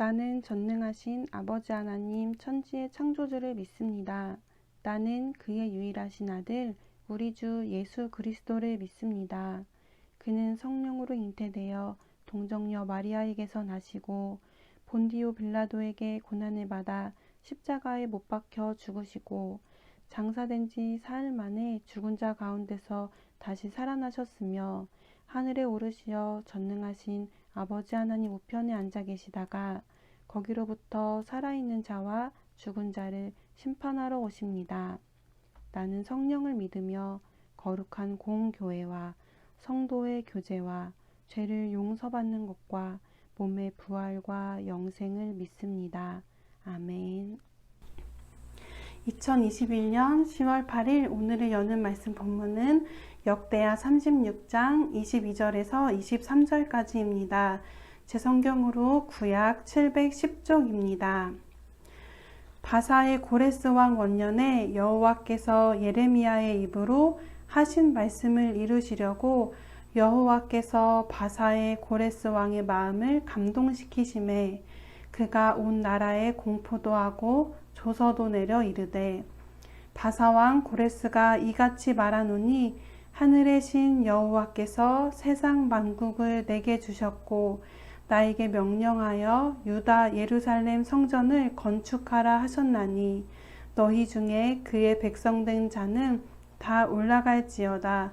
나는 전능하신 아버지 하나님 천지의 창조주를 믿습니다. 나는 그의 유일하신 아들 우리 주 예수 그리스도를 믿습니다. 그는 성령으로 잉태되어 동정녀 마리아에게서 나시고 본디오 빌라도에게 고난을 받아 십자가에 못 박혀 죽으시고 장사된 지 사흘 만에 죽은 자 가운데서 다시 살아나셨으며 하늘에 오르시어 전능하신 아버지 하나님 우편에 앉아 계시다가 거기로부터 살아있는 자와 죽은 자를 심판하러 오십니다. 나는 성령을 믿으며 거룩한 공교회와 성도의 교제와 죄를 용서받는 것과 몸의 부활과 영생을 믿습니다. 아멘. 2021년 10월 8일 오늘을 여는 말씀 본문은 역대하 36장 22절에서 23절까지입니다. 제 성경으로 구약 710쪽입니다. 바사의 고레스 왕 원년에 여호와께서 예레미야의 입으로 하신 말씀을 이루시려고 여호와께서 바사의 고레스 왕의 마음을 감동시키심에 그가 온 나라에 공포도 하고 조서도 내려 이르되 바사왕 고레스가 이같이 말하노니 하늘의 신 여호와께서 세상 만국을 내게 주셨고 나에게 명령하여 유다 예루살렘 성전을 건축하라 하셨나니 너희 중에 그의 백성된 자는 다 올라갈지어다.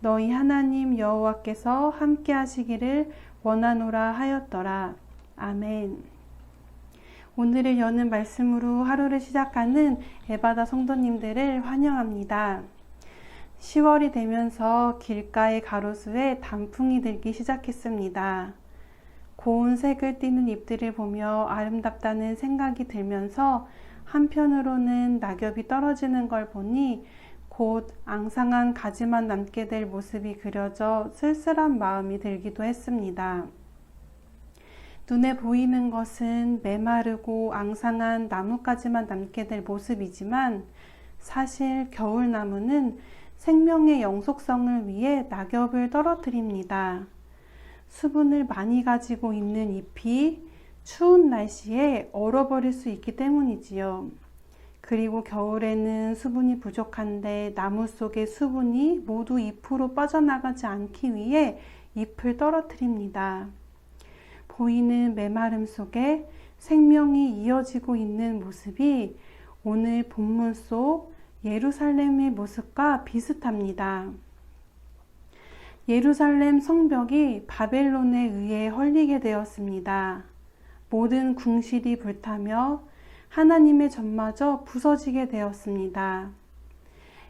너희 하나님 여호와께서 함께 하시기를 원하노라 하였더라. 아멘. 오늘을 여는 말씀으로 하루를 시작하는 에바다 성도님들을 환영합니다. 10월이 되면서 길가의 가로수에 단풍이 들기 시작했습니다. 고운 색을 띠는 잎들을 보며 아름답다는 생각이 들면서 한편으로는 낙엽이 떨어지는 걸 보니 곧 앙상한 가지만 남게 될 모습이 그려져 쓸쓸한 마음이 들기도 했습니다. 눈에 보이는 것은 메마르고 앙상한 나뭇가지만 남게 될 모습이지만 사실 겨울나무는 생명의 영속성을 위해 낙엽을 떨어뜨립니다. 수분을 많이 가지고 있는 잎이 추운 날씨에 얼어버릴 수 있기 때문이지요. 그리고 겨울에는 수분이 부족한데 나무 속의 수분이 모두 잎으로 빠져나가지 않기 위해 잎을 떨어뜨립니다. 보이는 메마름 속에 생명이 이어지고 있는 모습이 오늘 본문 속 예루살렘의 모습과 비슷합니다. 예루살렘 성벽이 바벨론에 의해 헐리게 되었습니다. 모든 궁실이 불타며 하나님의 전마저 부서지게 되었습니다.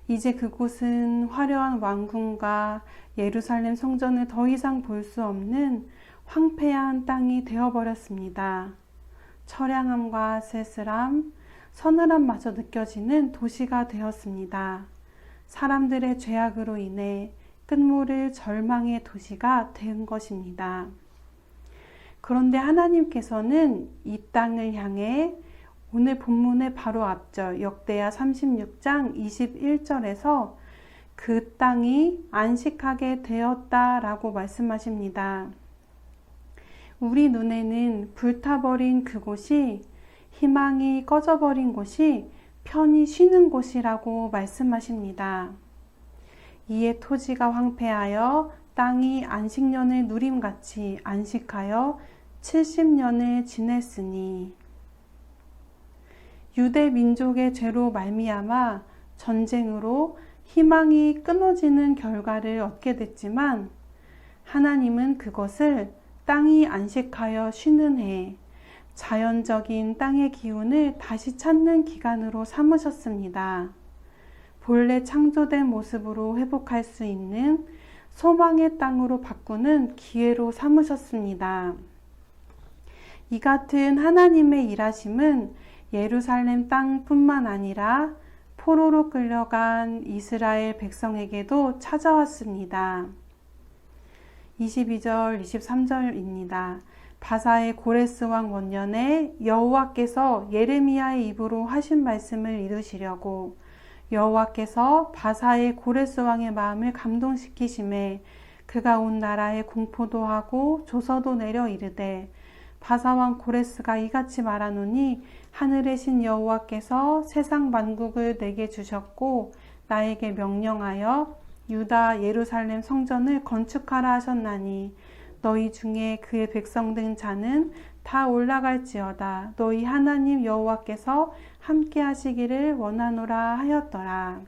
이제 그곳은 화려한 왕궁과 예루살렘 성전을 더 이상 볼 수 없는 황폐한 땅이 되어버렸습니다. 처량함과 쓸쓸함, 서늘함마저 느껴지는 도시가 되었습니다. 사람들의 죄악으로 인해 끝모를 절망의 도시가 된 것입니다. 그런데 하나님께서는 이 땅을 향해 오늘 본문의 바로 앞절 역대하 36장 21절에서 그 땅이 안식하게 되었다라고 말씀하십니다. 우리 눈에는 불타버린 그곳이 희망이 꺼져버린 곳이 편히 쉬는 곳이라고 말씀하십니다. 이에 토지가 황폐하여 땅이 안식년을 누림같이 안식하여 70년을 지냈으니 유대 민족의 죄로 말미암아 전쟁으로 희망이 끊어지는 결과를 얻게 됐지만 하나님은 그것을 땅이 안식하여 쉬는 해, 자연적인 땅의 기운을 다시 찾는 기간으로 삼으셨습니다. 본래 창조된 모습으로 회복할 수 있는 소망의 땅으로 바꾸는 기회로 삼으셨습니다. 이 같은 하나님의 일하심은 예루살렘 땅뿐만 아니라 포로로 끌려간 이스라엘 백성에게도 찾아왔습니다. 22절, 23절입니다. 바사의 고레스 왕 원년에 여호와께서 예레미야의 입으로 하신 말씀을 이루시려고 여호와께서 바사의 고레스 왕의 마음을 감동시키심에 그가 온 나라에 공포도 하고 조서도 내려 이르되 바사왕 고레스가 이같이 말하노니 하늘의 신 여호와께서 세상 만국을 내게 주셨고 나에게 명령하여 유다 예루살렘 성전을 건축하라 하셨나니 너희 중에 그의 백성 된 자는 다 올라갈지어다. 너희 하나님 여호와께서 함께 하시기를 원하노라 하였더라.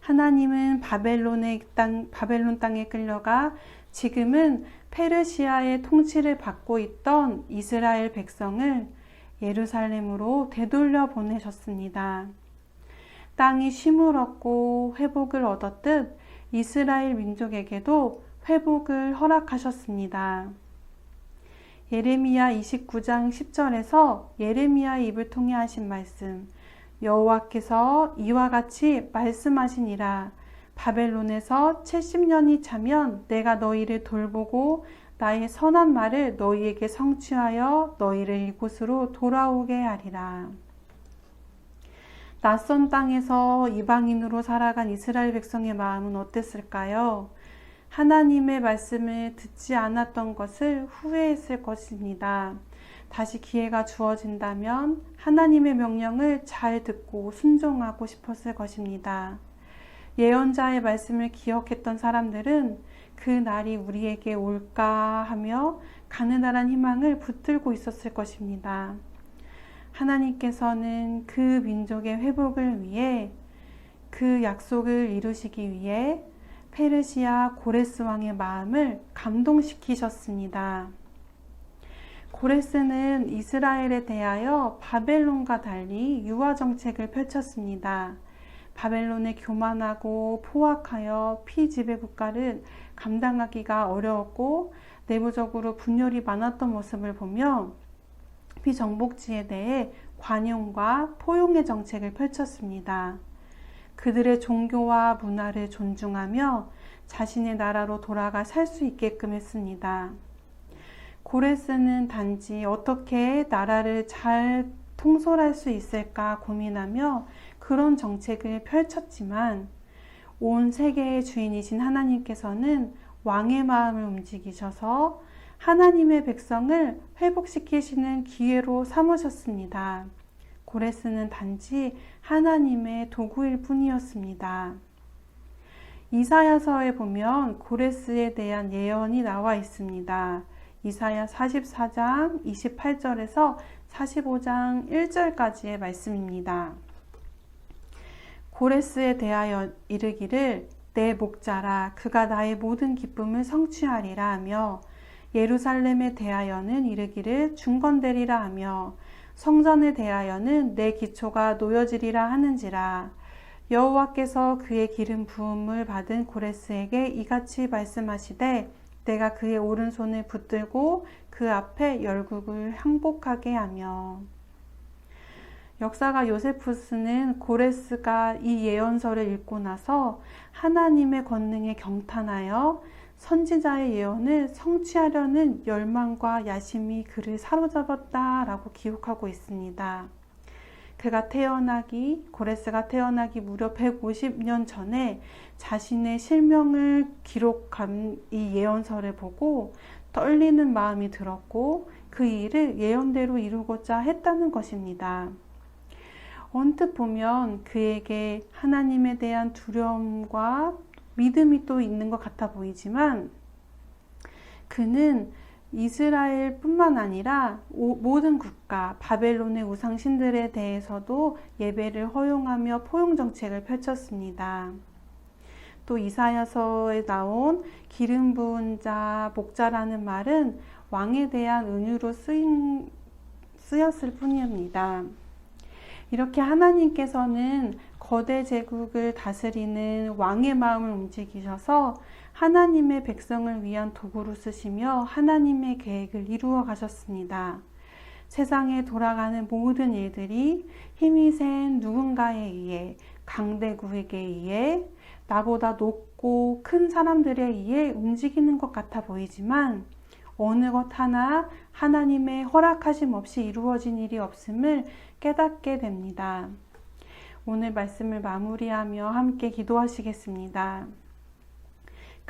하나님은 바벨론 땅에 끌려가 지금은 페르시아의 통치를 받고 있던 이스라엘 백성을 예루살렘으로 되돌려 보내셨습니다. 땅이 쉼을 얻고 회복을 얻었듯 이스라엘 민족에게도 회복을 허락하셨습니다. 예레미야 29장 10절에서 예레미야의 입을 통해 하신 말씀, 여호와께서 이와 같이 말씀하시니라. 바벨론에서 70년이 차면 내가 너희를 돌보고 나의 선한 말을 너희에게 성취하여 너희를 이곳으로 돌아오게 하리라. 낯선 땅에서 이방인으로 살아간 이스라엘 백성의 마음은 어땠을까요? 하나님의 말씀을 듣지 않았던 것을 후회했을 것입니다. 다시 기회가 주어진다면 하나님의 명령을 잘 듣고 순종하고 싶었을 것입니다. 예언자의 말씀을 기억했던 사람들은 그 날이 우리에게 올까 하며 가느다란 희망을 붙들고 있었을 것입니다. 하나님께서는 그 민족의 회복을 위해 그 약속을 이루시기 위해 페르시아 고레스 왕의 마음을 감동시키셨습니다. 고레스는 이스라엘에 대하여 바벨론과 달리 유화 정책을 펼쳤습니다. 바벨론의 교만하고 포악하여 피지배 국가를 감당하기가 어려웠고 내부적으로 분열이 많았던 모습을 보며 비정복지에 대해 관용과 포용의 정책을 펼쳤습니다. 그들의 종교와 문화를 존중하며 자신의 나라로 돌아가 살 수 있게끔 했습니다. 고레스는 단지 어떻게 나라를 잘 통솔할 수 있을까 고민하며 그런 정책을 펼쳤지만 온 세계의 주인이신 하나님께서는 왕의 마음을 움직이셔서 하나님의 백성을 회복시키시는 기회로 삼으셨습니다. 고레스는 단지 하나님의 도구일 뿐이었습니다. 이사야서에 보면 고레스에 대한 예언이 나와 있습니다. 이사야 44장 28절에서 45장 1절까지의 말씀입니다. 고레스에 대하여 이르기를 내 목자라 그가 나의 모든 기쁨을 성취하리라 하며 예루살렘에 대하여는 이르기를 중건되리라 하며 성전에 대하여는 내 기초가 놓여지리라 하는지라. 여호와께서 그의 기름 부음을 받은 고레스에게 이같이 말씀하시되 내가 그의 오른손을 붙들고 그 앞에 열국을 항복하게 하며. 역사가 요세푸스는 고레스가 이 예언서를 읽고 나서 하나님의 권능에 경탄하여 선지자의 예언을 성취하려는 열망과 야심이 그를 사로잡았다라고 기록하고 있습니다. 고레스가 태어나기 무려 150년 전에 자신의 실명을 기록한 이 예언서를 보고 떨리는 마음이 들었고 그 일을 예언대로 이루고자 했다는 것입니다. 언뜻 보면 그에게 하나님에 대한 두려움과 믿음이 또 있는 것 같아 보이지만 그는 이스라엘 뿐만 아니라 모든 국가, 바벨론의 우상신들에 대해서도 예배를 허용하며 포용 정책을 펼쳤습니다. 또 이사야서에 나온 기름 부은 자, 목자라는 말은 왕에 대한 은유로 쓰였을 뿐입니다. 이렇게 하나님께서는 거대 제국을 다스리는 왕의 마음을 움직이셔서 하나님의 백성을 위한 도구로 쓰시며 하나님의 계획을 이루어 가셨습니다. 세상에 돌아가는 모든 일들이 힘이 센 누군가에 의해, 강대국에게 의해, 나보다 높고 큰 사람들에 의해 움직이는 것 같아 보이지만 어느 것 하나 하나님의 허락하심 없이 이루어진 일이 없음을 깨닫게 됩니다. 오늘 말씀을 마무리하며 함께 기도하시겠습니다.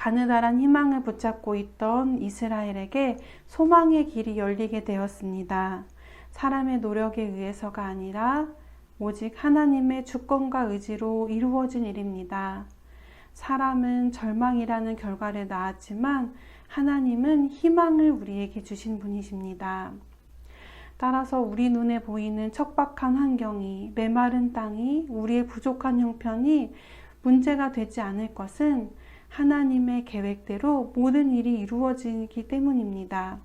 가느다란 희망을 붙잡고 있던 이스라엘에게 소망의 길이 열리게 되었습니다. 사람의 노력에 의해서가 아니라 오직 하나님의 주권과 의지로 이루어진 일입니다. 사람은 절망이라는 결과를 낳았지만 하나님은 희망을 우리에게 주신 분이십니다. 따라서 우리 눈에 보이는 척박한 환경이, 메마른 땅이, 우리의 부족한 형편이 문제가 되지 않을 것은 하나님의 계획대로 모든 일이 이루어지기 때문입니다.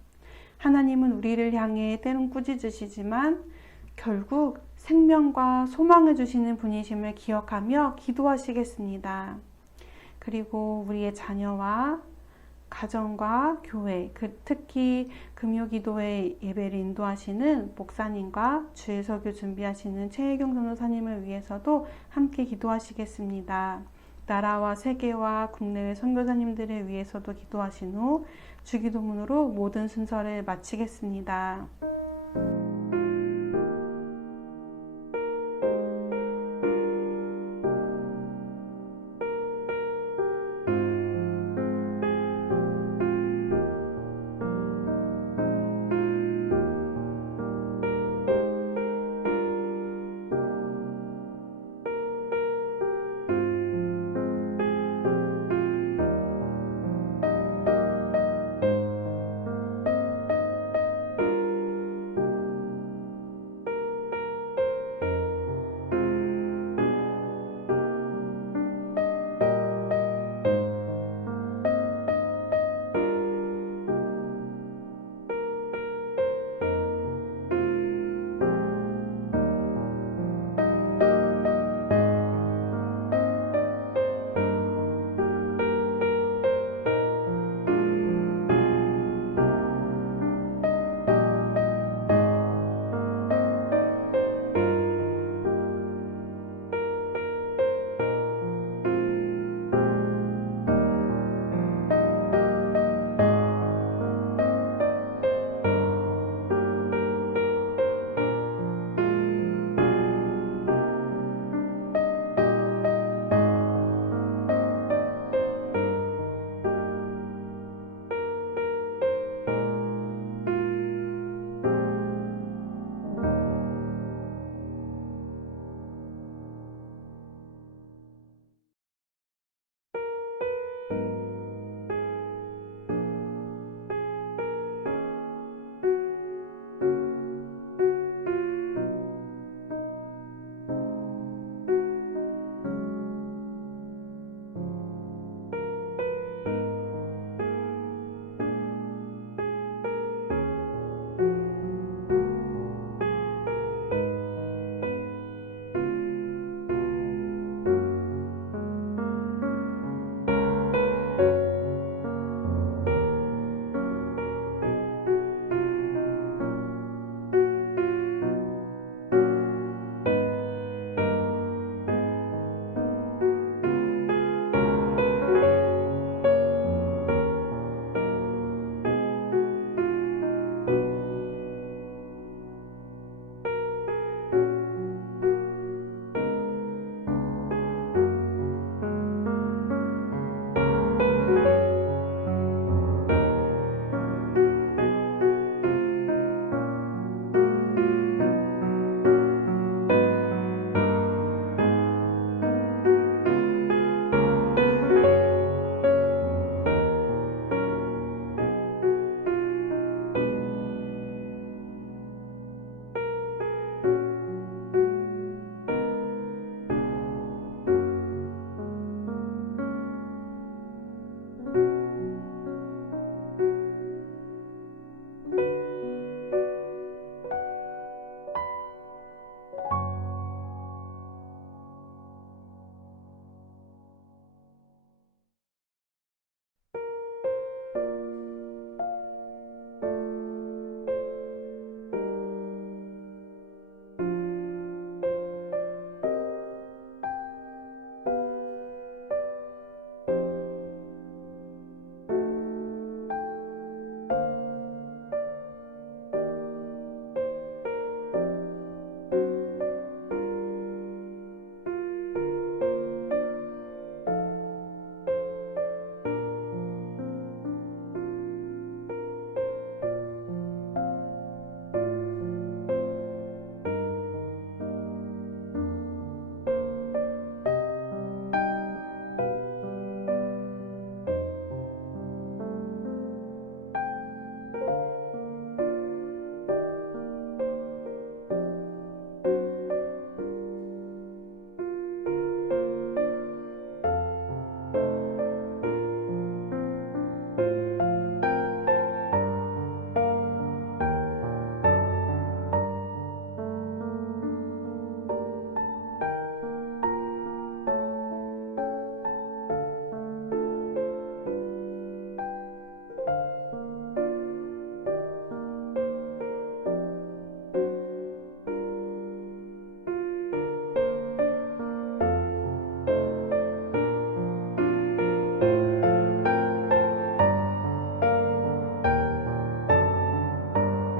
하나님은 우리를 향해 때론 꾸짖으시지만 결국 생명과 소망을 주시는 분이심을 기억하며 기도하시겠습니다. 그리고 우리의 자녀와 가정과 교회, 특히 금요기도회 예배를 인도하시는 목사님과 주일 설교 준비하시는 최혜경 전도사님을 위해서도 함께 기도하시겠습니다. 나라와 세계와 국내외 선교사님들을 위해서도 기도하신 후 주기도문으로 모든 순서를 마치겠습니다.